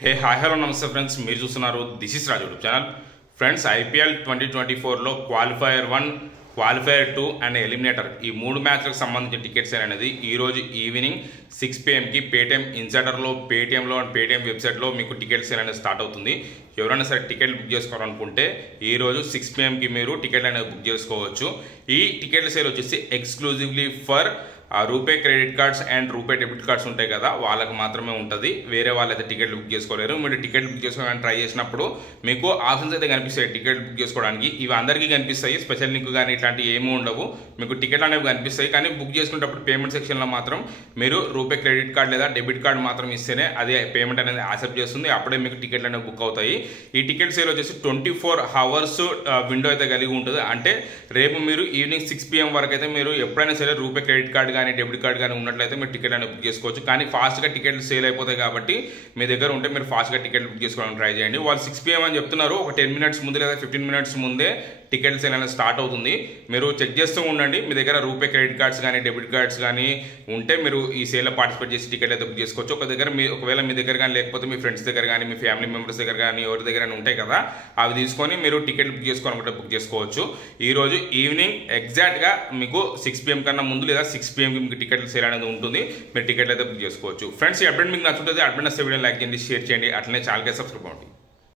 హే hi hello నమస్తే friends, మీరు చూస్తున్నారు this is Raj YouTube channel. Friends, IPL 2024లో క్వాలిఫైయర్ 1, క్వాలిఫైయర్ 2 అండ్ ఎలిమినేటర్ ఈ 3 మ్యాచ్లకు సంబంధించిన టికెట్స్ అనేది ఈరోజు ఈవినింగ్ 6 PM పేటీఎం ఇన్సైడర్లో, పేటీఎంలో అండ్ పేటీఎం వెబ్సైట్లో మీకు టికెట్స్ అనేది స్టార్ట్ అవుతుంది. ఎవరైనా సరే టికెట్లు బుక్ చేసుకోవాలనుకుంటే ఈరోజు 6 PM మీరు టికెట్లు అనేది బుక్ చేసుకోవచ్చు. ఈ టికెట్ల సేల్ వచ్చేసి exclusively for RuPay credit cards and RuPay debit cards ఉంటాయి కదా, వాళ్ళకి మాత్రమే ఉంటుంది. వేరే వాళ్ళైతే టికెట్లు బుక్ చేసుకోలేరు. మీరు టికెట్లు బుక్ చేసుకోవాలని ట్రై చేసినప్పుడు మీకు ఆప్షన్స్ అయితే కనిపిస్తాయి టికెట్ బుక్ చేసుకోవడానికి. ఇవి అందరికీ కనిపిస్తాయి, స్పెషల్ లింక్ కానీ ఇట్లాంటివి ఏమీ ఉండవు. మీకు టికెట్లు అనేవి కనిపిస్తాయి, కానీ బుక్ చేసుకునేటప్పుడు పేమెంట్ సెక్షన్లో మాత్రం మీరు రూపే క్రెడిట్ కార్డ్ లేదా డెబిట్ కార్డ్ మాత్రం ఇస్తేనే అది పేమెంట్ అనేది యాక్సెప్ట్ చేస్తుంది. అప్పుడే మీకు టికెట్లు అనేవి బుక్ అవుతాయి. ఈ టికెట్ సేల్ వచ్చేసి 24 hours విండో అయితే కలిగి ఉంటుంది. అంటే రేపు మీరు ఈవినింగ్ 6 PM వరకు అయితే మీరు ఎప్పుడైనా సరే రూపే క్రెడిట్ కార్డ్ కానీ డెబిట్ కార్డ్ కానీ ఉన్నట్లయితే మీరు టికెట్ అనేది బుక్ చేసుకోవచ్చు. కానీ ఫాస్ట్గా టికెట్లు సేల్ అయిపోతాయి కాబట్టి మీ దగ్గర ఉంటే మీరు ఫాస్ట్గా టికెట్లు బుక్ చేసుకోవడానికి ట్రై చేయండి. వాళ్ళు 6 PM అని చెప్తున్నారు. ఒక 10 minutes ముందు లేదా 15 minutes ముందే టికెట్ సేల్ అనేది స్టార్ట్ అవుతుంది. మీరు చెక్ చేస్తూ ఉండండి. మీ దగ్గర రూపే క్రెడిట్ కార్డ్స్ కానీ డెబిట్ కార్డ్స్ కానీ ఉంటే మీరు ఈ సేల్లో పార్టిసిపేట్ చేసి టికెట్ అయితే బుక్ చేసుకోవచ్చు. ఒకవేళ మీ దగ్గర కానీ లేకపోతే మీ ఫ్రెండ్స్ దగ్గర కానీ మీ ఫ్యామిలీ మెంబర్స్ దగ్గర కానీ ఎవరి దగ్గర ఉంటాయి కదా, అవి తీసుకొని మీరు టికెట్ బుక్ చేసుకోవాలనుకుంటే బుక్ చేసుకోవచ్చు. ఈరోజు ఈవినింగ్ ఎగ్జాక్ట్గా మీకు 6 PM కన్నా ముందు లేదా 6 PM మీకు టికెట్లు సేల్ అనేది ఉంటుంది. మీరు టికెట్లు అయితే బుక్ చేసుకోవచ్చు. ఫ్రెండ్స్, ఈ అప్డేట్ మీకు నచ్చుతుంది. అప్డేట్ నచ్చితే వీడియో లైక్ చేయండి, షేర్ చేయండి, అట్లనే ఛానల్కి సబ్స్క్రైబ్ అవ్వండి.